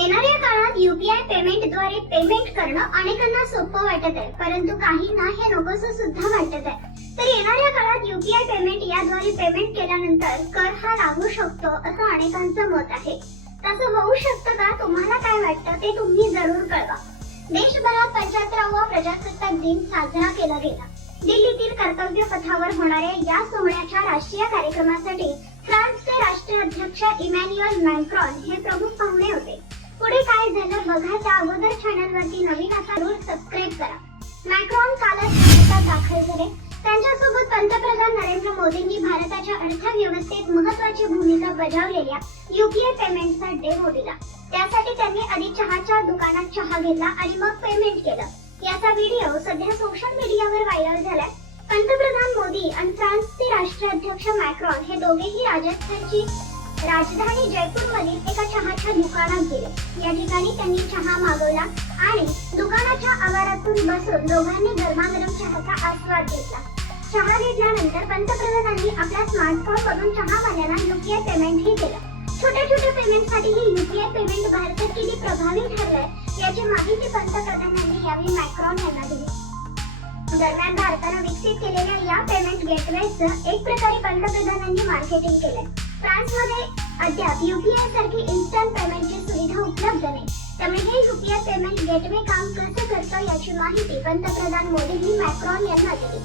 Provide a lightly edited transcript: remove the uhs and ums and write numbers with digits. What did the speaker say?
येणाऱ्या काळात UPI पेमेंटद्वारे payment करणं अनेकांना सोपं वाटत आहे, परंतु काहींना हे नकोसं सुद्धा वाटत आहे. तर येणाऱ्या काळात यूपीआय पेमेंट याद्वारे पेमेंट केल्यानंतर कर हा लागू शकतो असं अनेकांचं मत आहे. तसं होऊ शकतं का? तुम्हाला काय वाटतं ते तुम्ही जरूर कळवा. देशभरात 75वा प्रजासत्ताक दिन साजरा केला गेला. दिल्लीतील कर्तव्य पथावर होणाऱ्या या सोहळ्याच्या राष्ट्रीय कार्यक्रमासाठी फ्रान्सचे राष्ट्राध्यक्ष इमॅन्युएल मॅक्रॉन हे प्रमुख पाहुणे होते. पुढे काय झालं बघा त्या अगोदर चॅनलवरती नवीन असाल तर सबस्क्राईब करा. मॅक्रॉन कालच भारतात दाखल झाले. त्यांच्यासोबत पंतप्रधान नरेंद्र मोदींनी भारताच्या अर्थव्यवस्थेत महत्त्वाची भूमिका बजावलेल्या यूपीआय पेमेंटचा डेमो दिला. त्यासाठी त्यांनी आधी चहाच्या दुकानात चहा घेतला आणि मग पेमेंट केलं. याचा व्हिडिओ सध्या सोशल मीडियावर व्हायरल झालाय. पंतप्रधान मोदी आणि फ्रान्सचे राष्ट्राध्यक्ष मॅक्रॉन हे दोघेही राजस्थानची राजधानी जयपूरमधील एका चहाच्या दुकानात गेले. या ठिकाणी त्यांनी चहा मागवला आणि दुकानाच्या आवारातून बसून दोघांनी गरमागरम चहाचा आस्वाद घेतला. चहा घेतल्यानंतर पंतप्रधानांनी आपल्या स्मार्टफोन मधून चहावाल्यांना यूपीआय पेमेंटही केलं. छोट्या छोट्या पेमेंटसाठी ही यूपीआय पेमेंट भारतात किती प्रभावी ठरलंय याची माहिती पंतप्रधानांनी यावेळी मॅक्रॉन यांना दिली. दरम्यान भारतानं विकसित केलेल्या या पेमेंट गेटवेचं एक प्रकारे पंतप्रधानांनी मार्केटिंग केलंय. फ्रान्समध्ये अद्याप यूपीआय सारखी इन्स्टंट पेमेंटची सुविधा उपलब्ध नाही. त्यामुळे हे यूपीआय पेमेंट गेटवे काम कसं करतं याची माहिती पंतप्रधान मोदींनी मॅक्रॉन यांना दिली.